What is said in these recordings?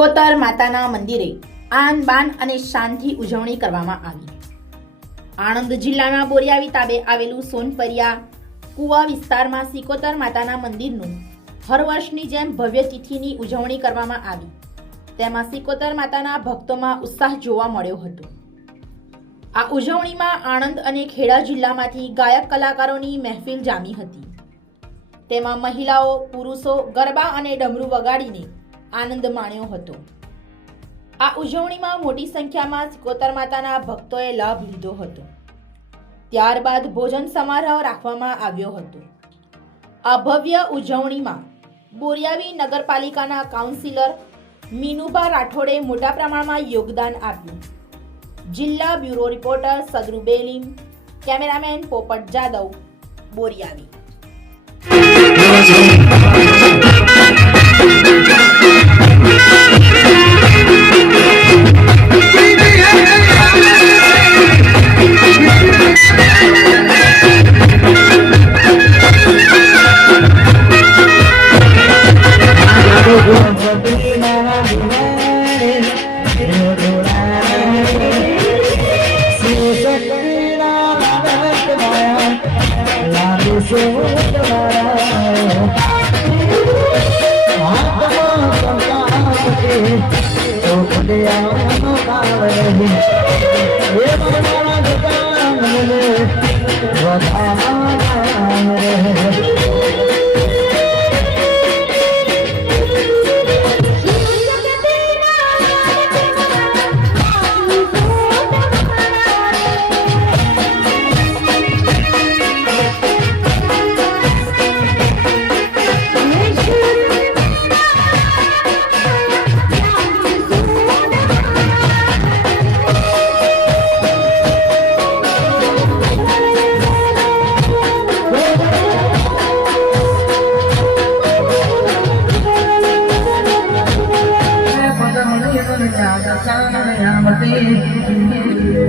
સિકોતર માતાના મંદિરે આન બાન અને શાનથી ઉજવણી કરવામાં આવી। આણંદ જિલ્લાના બોરિયાવી તાબે આવેલું સોનપરિયા કુવા વિસ્તારમાં સિકોતર માતાના મંદિરનું હર વર્ષની જેમ ભવ્ય તિથિની ઉજવણી કરવામાં આવી। તેમાં સિકોતર માતાના ભક્તોમાં ઉત્સાહ જોવા મળ્યો હતો। આ ઉજવણીમાં આણંદ અને ખેડા જિલ્લામાંથી ગાયક કલાકારોની મહેફિલ જામી હતી। તેમાં મહિલાઓ પુરુષો ગરબા અને ડમરૂ વગાડીને આનંદ માણ્યો હતો। આ ઉજવણીમાં મોટી સંખ્યામાં સિકોતર માતાના ભક્તોએ લાભ લીધો હતો। ત્યારબાદ ભોજન સમારોહ રાખવામાં આવ્યો હતો। આ ભવ્ય ઉજવણીમાં બોરિયાવી નગરપાલિકાના કાઉન્સિલર મીનુભા રાઠોડે મોટા પ્રમાણમાં યોગદાન આપ્યું। જિલ્લા બ્યુરો રિપોર્ટર સદરુ બેલીમ, કેમેરામેન પોપટ જાદવ, બોરિયાવી।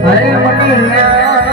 हरे